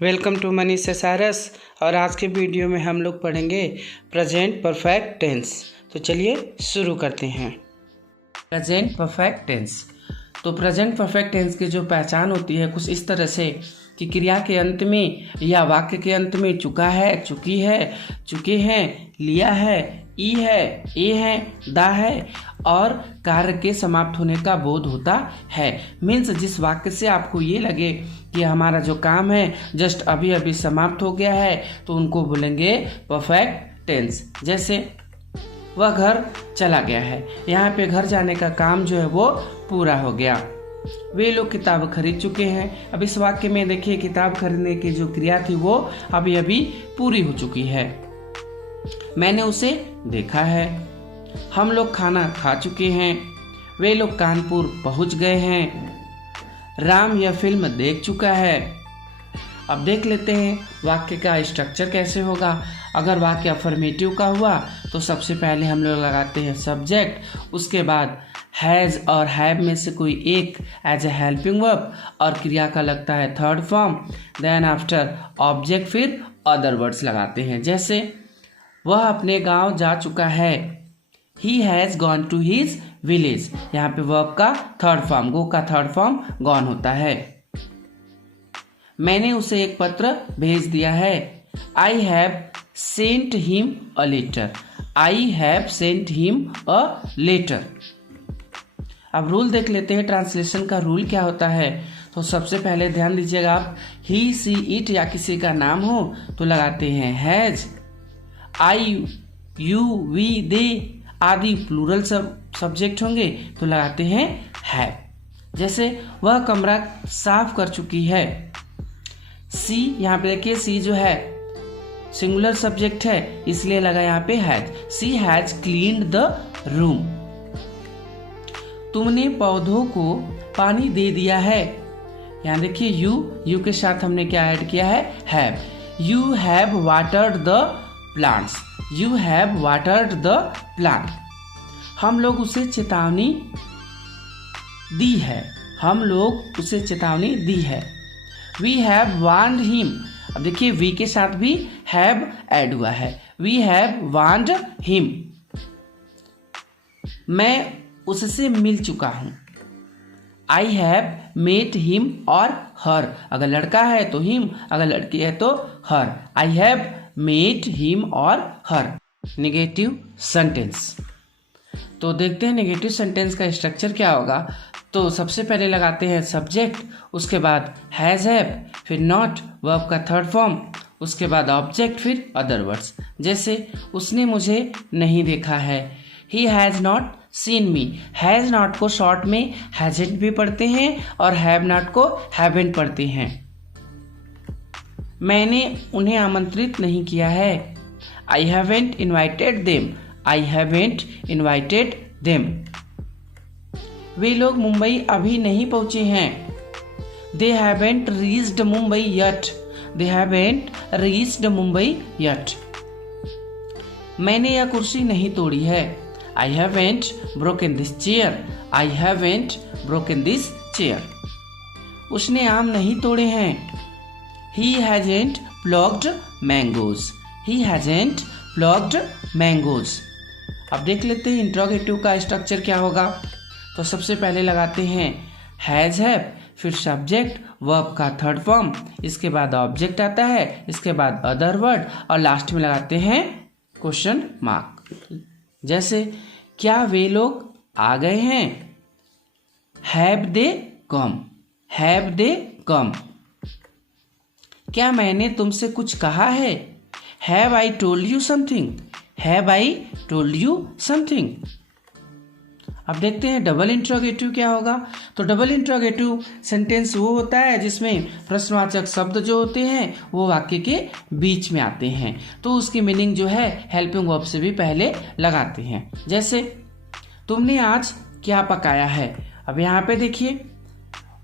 Welcome to Manish SRS. और आज के वीडियो में हम लोग पढ़ेंगे प्रेजेंट परफेक्ट टेंस। तो चलिए शुरू करते हैं। Present perfect tense. तो प्रेजेंट परफेक्ट टेंस की जो पहचान होती है कुछ इस तरह से कि क्रिया के अंत में या वाक्य के अंत में चुका है, चुकी है, चुके हैं, लिया है, ई है, ए है, दा है और कार्य के समाप्त होने का बोध होता है। मीन्स जिस वाक्य से आपको ये लगे कि हमारा जो काम है जस्ट अभी अभी समाप्त हो गया है तो उनको बोलेंगे परफेक्ट टेंस। जैसे वह घर चला गया है, यहाँ पे घर जाने का काम जो है वो पूरा हो गया। वे लोग किताब खरीद चुके हैं। अब इस वाक्य में देखिए किताब खरीदने की जो क्रिया थी वो अभी अभी पूरी हो चुकी है। मैंने उसे देखा है। हम लोग खाना खा चुके हैं। वे लोग कानपुर पहुंच गए हैं। राम यह फिल्म देख चुका है। अब देख लेते हैं वाक्य का स्ट्रक्चर कैसे होगा। अगर वाक्य अफर्मेटिव का हुआ तो सबसे पहले हम लोग लगाते हैं सब्जेक्ट, उसके बाद हैज़ और हैव में से कोई एक एज ए हेल्पिंग वर्ब और क्रिया का लगता है third form. Then after object फिर अदर वर्ड्स लगाते हैं। जैसे वह अपने गांव जा चुका है। He has gone to his village. यहाँ पे वर्ब का थर्ड फॉर्म, गो का थर्ड फॉर्म गॉन होता है। मैंने उसे एक पत्र भेज दिया है। I have sent him a letter. I have sent him a letter. अब रूल देख लेते हैं ट्रांसलेशन का रूल क्या होता है। तो सबसे पहले ध्यान दीजिएगा आप, ही सी इट या किसी का नाम हो तो लगाते हैं हैज। आई यू वी दे आदि प्लूरल सब्जेक्ट होंगे तो लगाते हैं हैव। जैसे वह कमरा साफ कर चुकी है। सी, यहाँ पे देखिए सी जो है सिंगुलर सब्जेक्ट है इसलिए लगा यहाँ पे has. She has cleaned the room. तुमने पौधों को पानी दे दिया है। यहाँ देखिए यू के साथ हमने क्या ऐड किया है, have. You have watered the plants. You have watered the plant. हम लोग उसे चेतावनी दी है। हम लोग उसे चेतावनी दी है। We have warned him. अब देखिए वी के साथ भी हैव ऐड हुआ है। We have warned him. मैं उससे मिल चुका हूं। आई हैव मेट हिम और हर। अगर लड़का है तो हिम, अगर लड़की है तो हर। आई हैव मेट हिम और हर। Negative sentence. तो देखते हैं नेगेटिव सेंटेंस का स्ट्रक्चर क्या होगा। तो सबसे पहले लगाते हैं सब्जेक्ट, उसके बाद हैज हैव, फिर नॉट वर्ब का थर्ड फॉर्म, उसके बाद ऑब्जेक्ट, फिर अदर वर्ड्स। जैसे उसने मुझे नहीं देखा है। He has not seen me. Has not को शॉर्ट में हैजेंट भी पढ़ते हैं और हैव नॉट को हैवेंट पढ़ते हैं। मैंने उन्हें आमंत्रित नहीं किया है। I haven't invited them. I haven't invited them. वे लोग मुंबई अभी नहीं पहुंचे हैं। They haven't reached Mumbai yet. They haven't reached Mumbai yet. मैंने यह कुर्सी नहीं तोड़ी है। I haven't broken this chair. I haven't broken this chair. उसने आम नहीं तोड़े हैं। He hasn't plucked mangoes. He hasn't plucked mangoes. अब देख लेते हैं इंट्रोगेटिव का स्ट्रक्चर क्या होगा। तो सबसे पहले लगाते हैं हैज हैव, फिर सब्जेक्ट, वर्ब का थर्ड फॉर्म, इसके बाद ऑब्जेक्ट आता है, इसके बाद अदर वर्ड और लास्ट में लगाते हैं क्वेश्चन मार्क। जैसे क्या वे लोग आ गए हैं। Have they come. Have they come. क्या मैंने तुमसे कुछ कहा है। Have I told you something. Have I told you something. अब देखते हैं डबल इंट्रोगेटिव क्या होगा। तो डबल इंट्रोगेटिव सेंटेंस वो होता है जिसमें प्रश्नवाचक शब्द जो होते हैं वो वाक्य के बीच में आते हैं। तो उसकी मीनिंग जो है हेल्पिंग वर्ब से भी पहले लगाते हैं। जैसे तुमने आज क्या पकाया है। अब यहाँ पे देखिए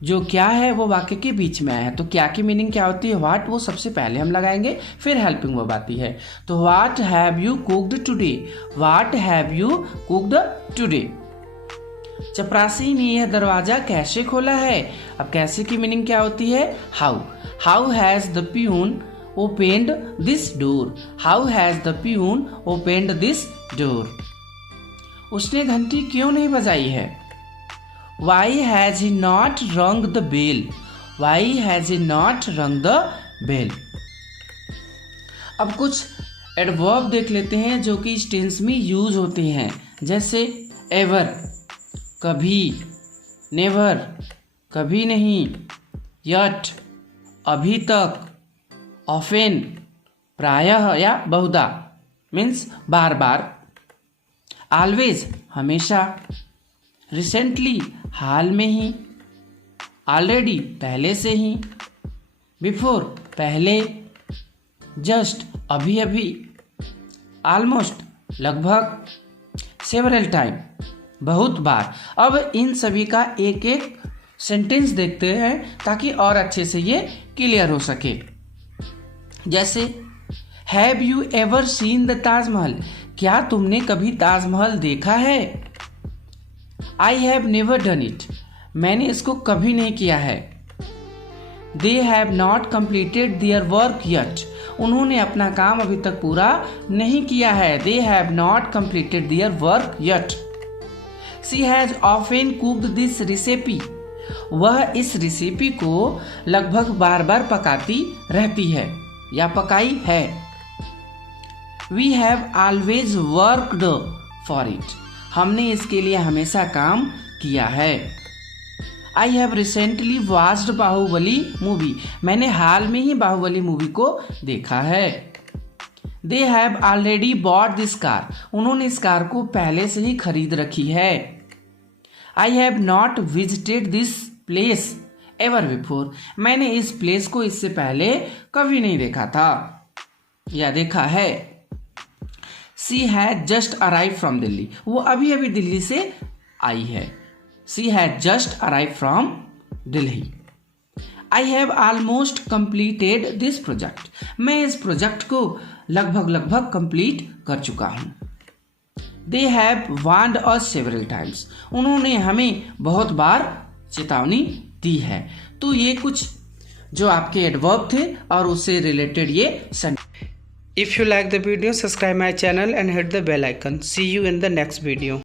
जो क्या है वो वाक्य के बीच में आया है। तो क्या की मीनिंग क्या होती है, व्हाट, वो सबसे पहले हम लगाएंगे, फिर हेल्पिंग वर्ब आती है। तो what have you cooked today. What have you cooked today. चपरासी ने यह दरवाजा कैसे खोला है। अब कैसे की मीनिंग क्या होती है, how. How has the peon opened this door, how has the peon opened this door. उसने घंटी क्यों नहीं बजाई है? Why has he not rang the bell, why has he not rang the bell. अब कुछ एडवर्ब देख लेते हैं जो कि इस टेंस में यूज होते हैं, जैसे एवर कभी, नेवर कभी नहीं, यट अभी तक, ऑफेन प्रायः या बहुधा मीन्स बार बार, ऑलवेज हमेशा, रिसेंटली हाल में ही, ऑलरेडी पहले से ही, बिफोर पहले, जस्ट अभी अभी, ऑलमोस्ट लगभग, सेवरल टाइम बहुत बार। अब इन सभी का एक एक सेंटेंस देखते हैं ताकि और अच्छे से ये क्लियर हो सके। जैसे have you ever seen the Taj Mahal, क्या तुमने कभी ताजमहल देखा है? I have never done it, मैंने इसको कभी नहीं किया है। They have not completed their work yet, उन्होंने अपना काम अभी तक पूरा नहीं किया है। They have not completed their work yet. She has often cooked this recipe, वह इस रेसिपी को लगभग बार बार पकाती रहती है या पकाई है। We have always worked for it, हमने इसके लिए हमेशा काम किया है। I have recently watched Baahubali movie, मैंने हाल में ही बाहुबली मूवी को देखा है। They have already bought this car, उन्होंने इस कार को पहले से ही खरीद रखी है। I have not visited this place ever before, मैंने इस प्लेस को इससे पहले कभी नहीं देखा था या देखा है। She has just arrive from Delhi, वो अभी अभी दिल्ली से आई है। She has just arrive from Delhi. I have almost completed this project, मैं इस प्रोजेक्ट को लगभग कंप्लीट कर चुका हूं। They have warned us several times, उन्होंने हमें बहुत बार चेतावनी दी है। तो ये कुछ जो आपके एडवर्ब थे और उससे रिलेटेड ये sentence. If you like the video, subscribe my channel and hit the bell icon. See you in the next video.